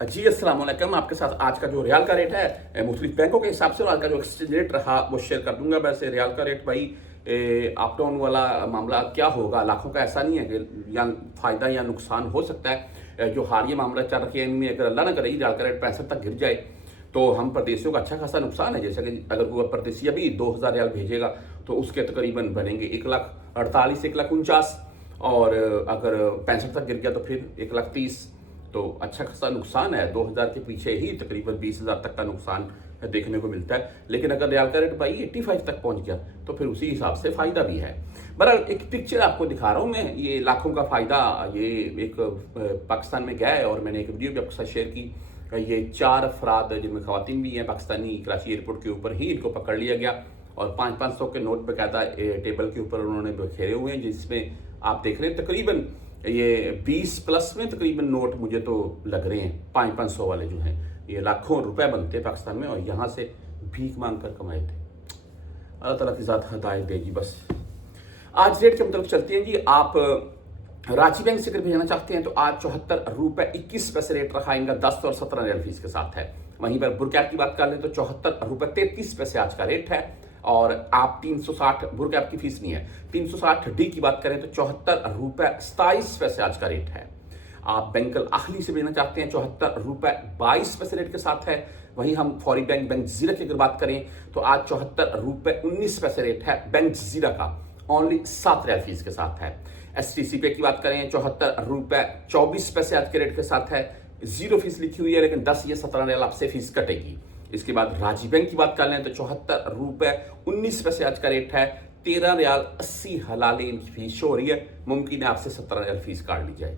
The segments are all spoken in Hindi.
जी अस्सलाम वालेकुम। आपके साथ आज का जो रियाल का रेट है मुख्तलिफ बैंकों के हिसाब से और आज का जो एक्सचेंज रेट रहा वो शेयर कर दूंगा। वैसे रियाल का रेट भाई अप डाउन वाला मामला क्या होगा, लाखों का ऐसा नहीं है कि या फायदा या नुकसान हो सकता है। जो हालिया मामला चल रही है इनमें अगर अल्लाह ना करे रियाल का रेट 65 तक गिर जाए तो हम परदेशियों का अच्छा खासा नुकसान है। जैसे कि अगर कोई परदेशी अभी 2000 रियाल भेजेगा तो उसके तकरीबन बनेंगे 1,48,000 1,49,000 और अगर 65 तक गिर गया तो फिर 1,30,000। तो अच्छा खासा नुकसान है। 2000 के पीछे ही तकरीबन 20,000 तक का नुकसान देखने को मिलता है। लेकिन अगर रियाल का रेट भाई 85 तक पहुंच गया तो फिर उसी हिसाब से फायदा भी है। बहरहाल एक पिक्चर आपको दिखा रहा हूं मैं, ये लाखों का फायदा। ये एक पाकिस्तान में गया है और मैंने एक वीडियो भी आपके साथ शेयर की। ये 4 अफराद जिनमें खवातीन भी हैं पाकिस्तानी, कराची एयरपोर्ट के ऊपर ही इनको पकड़ लिया गया और 500-500 के नोट बकायदा टेबल के ऊपर उन्होंने बिखेरे हुए हैं, जिसमें आप देख रहे हैं तकरीबन ये 20 प्लस में तकरीबन नोट मुझे तो लग रहे हैं। 500-500 वाले जो हैं ये लाखों रुपए बनते हैं पाकिस्तान में और यहाँ से भीख मांग कर कमाए थे। अल्लाह ताला की ज़ात हदायत देगी। बस आज रेट के मतलब चलते हैं जी। आप रांची बैंक से अगर भेजना चाहते हैं तो आज 74 रुपए 21 पैसे रेट रखा इनका 10 और 17 रियाल फीस के साथ है। वहीं पर बुरकैप की बात कर लें तो 74 रुपए 33 पैसे आज का रेट है और आप 360 बुरकैप की फीस नहीं है। 360 डी की बात करें तो 74 रुपए 27 पैसे आज का रेट है। आप बैंकल आखली से भेजना चाहते हैं 74 रुपए 22 पैसे रेट के साथ है। वहीं हम फौरी बैंक जीरा की अगर बात करें तो आज 74 रुपए 19 पैसे रेट है बैंक जीरा का, ओनली 7 रियाल फीस के साथ है। STC पे की बात करें 74 रुपए 24 पैसे आज के रेट के साथ है। 0 फीस लिखी हुई है लेकिन 10 या 17 रियाल आपसे फीस कटेगी। इसके बाद राजी बैंक की बात कर लें तो 74 रुपए 19 पैसे आज का रेट है। 13 रियाल 80 हलाले इनकी फीस हो रही है। मुमकिन है आपसे 17 रियाल फीस काट ली जाए।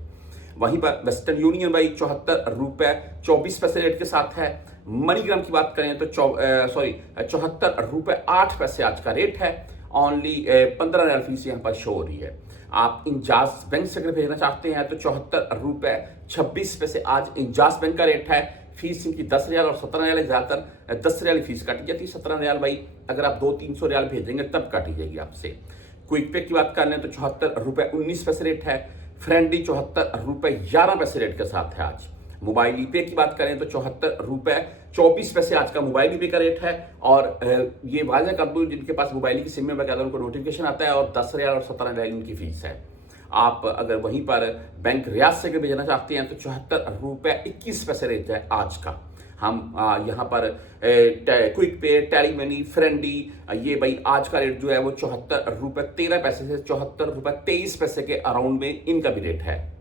वहीं पर वेस्टर्न यूनियन भाई 74 रुपए 24 पैसे रेट के साथ है। मनीग्राम की बात करें तो 74 रुपए 8 पैसे आज का रेट है। ओनली 15 रियाल फीस यहाँ पर शो हो रही है। आप इंजाज बैंक से अगर भेजना चाहते हैं तो 74 रुपए 26 पैसे आज इंजाज बैंक का रेट है। फीस इनकी 10 रियाल और 17 रियाल है। ज्यादातर 10 रियाल फीस काटी जाती है। 17 रियाल भाई अगर आप 200-300 रियाल भेजेंगे तब काटी जाएगी आपसे। क्विक पे की बात कर लें तो 74 रुपए 19 पैसे रेट है। फ्रेंडली 74 रुपए 11 पैसे रेट के साथ है आज। मोबाइल ई पे की बात करें तो 74 रुपए 24 पैसे आज का मोबाइल ई पे का रेट है। और ये वाजह कर दूं जिनके पास मोबाइल की सिम में बकायदा उनको नोटिफिकेशन आता है और 10 रियाल और 17 रियाल इनकी फीस है। आप अगर वहीं पर बैंक रियाज से भेजना चाहते हैं तो 74 रुपए 21 पैसे रेट है आज का। हम यहाँ पर क्विक पे, टेली मनी, फ्रेंडी, ये भाई आज का रेट जो है वो 74 रुपए 13 पैसे से 74 रुपए 23 पैसे के अराउंड में इनका भी रेट है।